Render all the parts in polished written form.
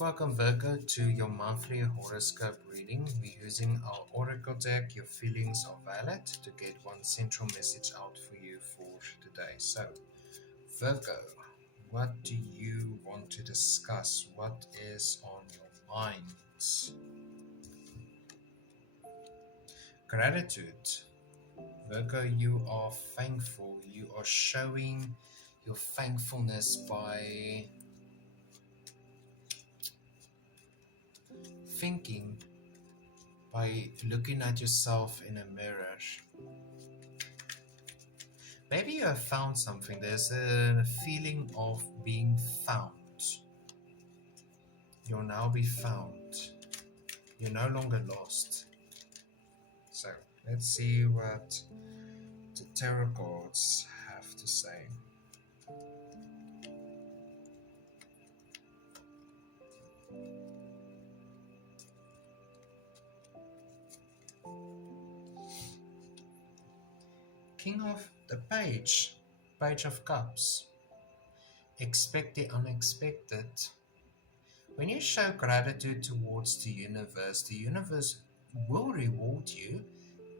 Welcome, Virgo, to your monthly horoscope reading. We're using our oracle deck. Your feelings are valid to get one central message out for you for today. So, Virgo, what do you want to discuss? What is on your mind? Gratitude. Virgo, you are thankful. You are showing your thankfulness by thinking, by looking at yourself in a mirror. Maybe you have found something. There's a feeling of being found. You'll now be found. You're no longer lost. So let's see what the tarot cards have to say. King of the Page of Cups. Expect the unexpected. When you show gratitude towards the universe will reward you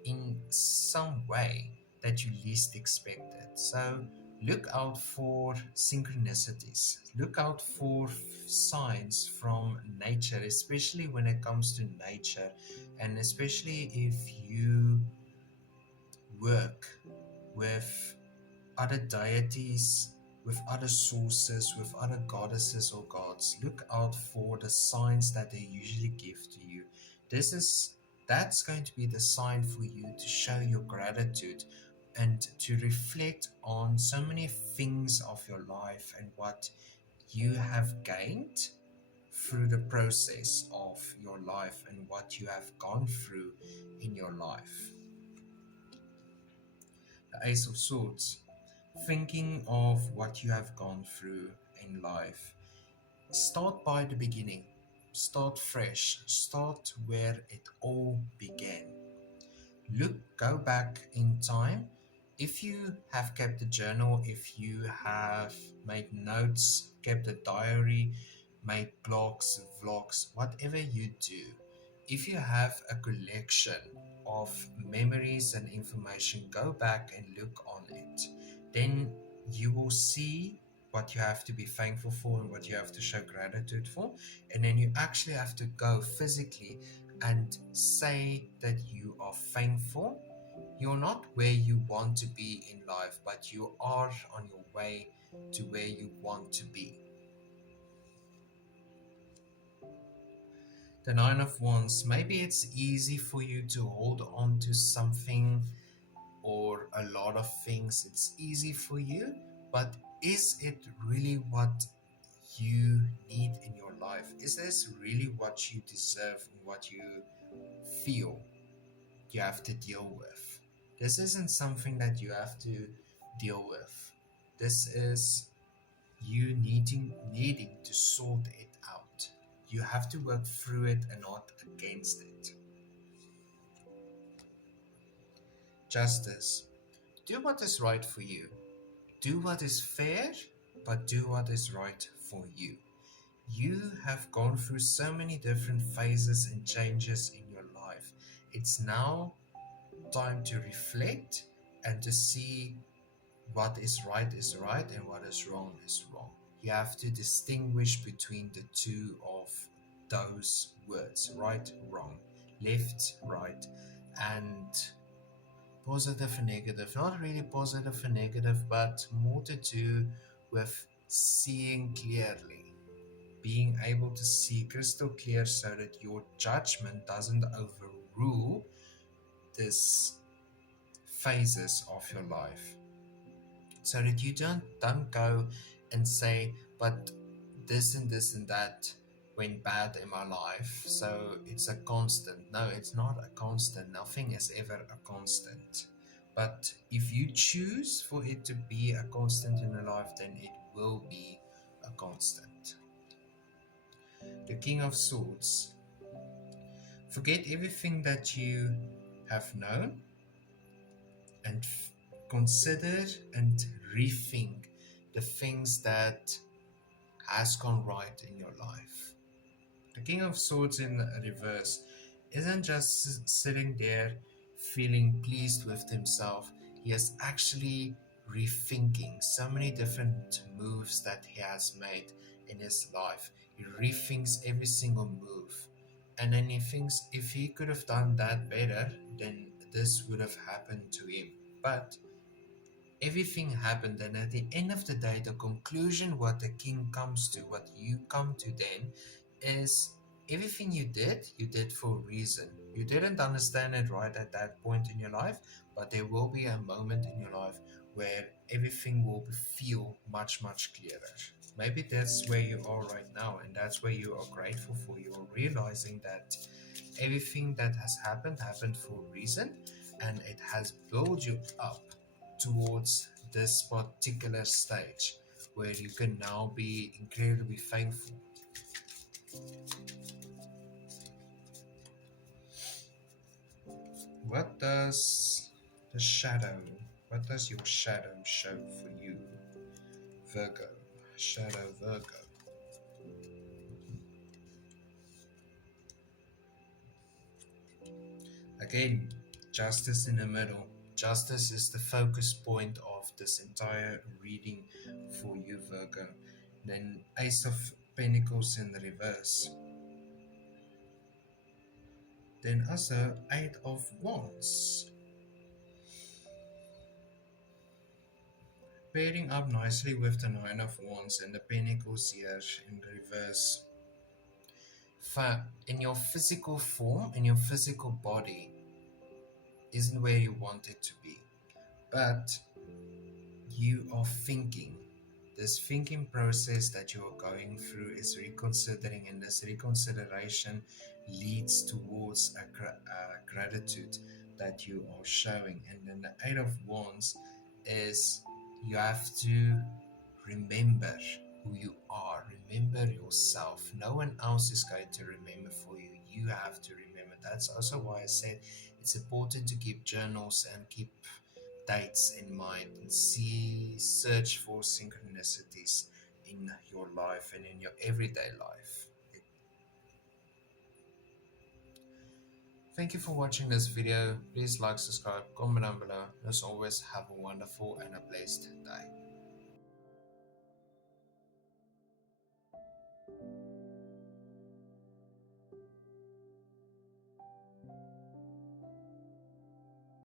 in some way that you least expected. So look out for synchronicities. Look out for signs from nature, especially when it comes to nature, and especially if you work with other deities, with other sources, with other goddesses or gods. Look out for the signs that they usually give to you. This is that's going to be the sign for you to show your gratitude and to reflect on so many things of your life and what you have gained through the process of your life and what you have gone through in your life. The Ace of Swords, thinking of what you have gone through in life. Start by the beginning. Start fresh. Start where it all began. Go back in time. If you have kept a journal, if you have made notes, kept a diary, made blogs, vlogs, whatever you do, if you have a collection of memories and information, go back and look on it. Then you will see what you have to be thankful for and what you have to show gratitude for. And then you actually have to go physically and say that you are thankful. You're not where you want to be in life, but you are on your way to where you want to be. The Nine of Wands, maybe it's easy for you to hold on to something or a lot of things. It's easy for you, but is it really what you need in your life? Is this really what you deserve and what you feel you have to deal with? This isn't something that you have to deal with. This is you needing to sort it out. You have to work through it and not against it. Justice. Do what is right for you. Do what is fair, but do what is right for you. You have gone through so many different phases and changes in your life. It's now time to reflect and to see what is right and what is wrong is wrong. You have to distinguish between the two of those words, right, wrong, left, right, and positive and negative. Not really positive and negative, but more to do with seeing clearly, being able to see crystal clear so that your judgment doesn't overrule this phases of your life, so that you don't go and say, but this and that went bad in my life, so it's a constant. No, it's not a constant. Nothing is ever a constant. But if you choose for it to be a constant in your life, then it will be a constant. The King of Swords. Forget everything that you have known and consider and rethink the things that has gone right in your life. The King of Swords in reverse isn't just sitting there feeling pleased with himself. He is actually rethinking so many different moves that he has made in his life. He rethinks every single move. And then he thinks if he could have done that better, then this would have happened to him. But everything happened, and at the end of the day, the conclusion what the king comes to, what you come to then, is everything you did for a reason. You didn't understand it right at that point in your life, but there will be a moment in your life where everything will feel much, much clearer. Maybe that's where you are right now, and that's where you are grateful for. You're realizing that everything that has happened for a reason, and it has built you up towards this particular stage where you can now be incredibly thankful. What does the shadow, what does your shadow show for you, Virgo? Shadow Virgo. Again, justice in the middle. Justice is the focus point of this entire reading for you, Virgo. Then Ace of Pentacles in the reverse. Then also Eight of Wands. Pairing up nicely with the Nine of Wands and the Pentacles here in reverse. In your physical form, in your physical body, isn't where you want it to be. But you are thinking. This thinking process that you are going through is reconsidering, and this reconsideration leads towards a gratitude that you are showing. And then the Eight of Wands is you have to remember who you are, remember yourself. No one else is going to remember for you. You have to remember. That's also why I said it's important to keep journals and keep dates in mind and search for synchronicities in your life and in your everyday life. Thank you for watching this video. Please like, subscribe, comment down below. As always, have a wonderful and a blessed day.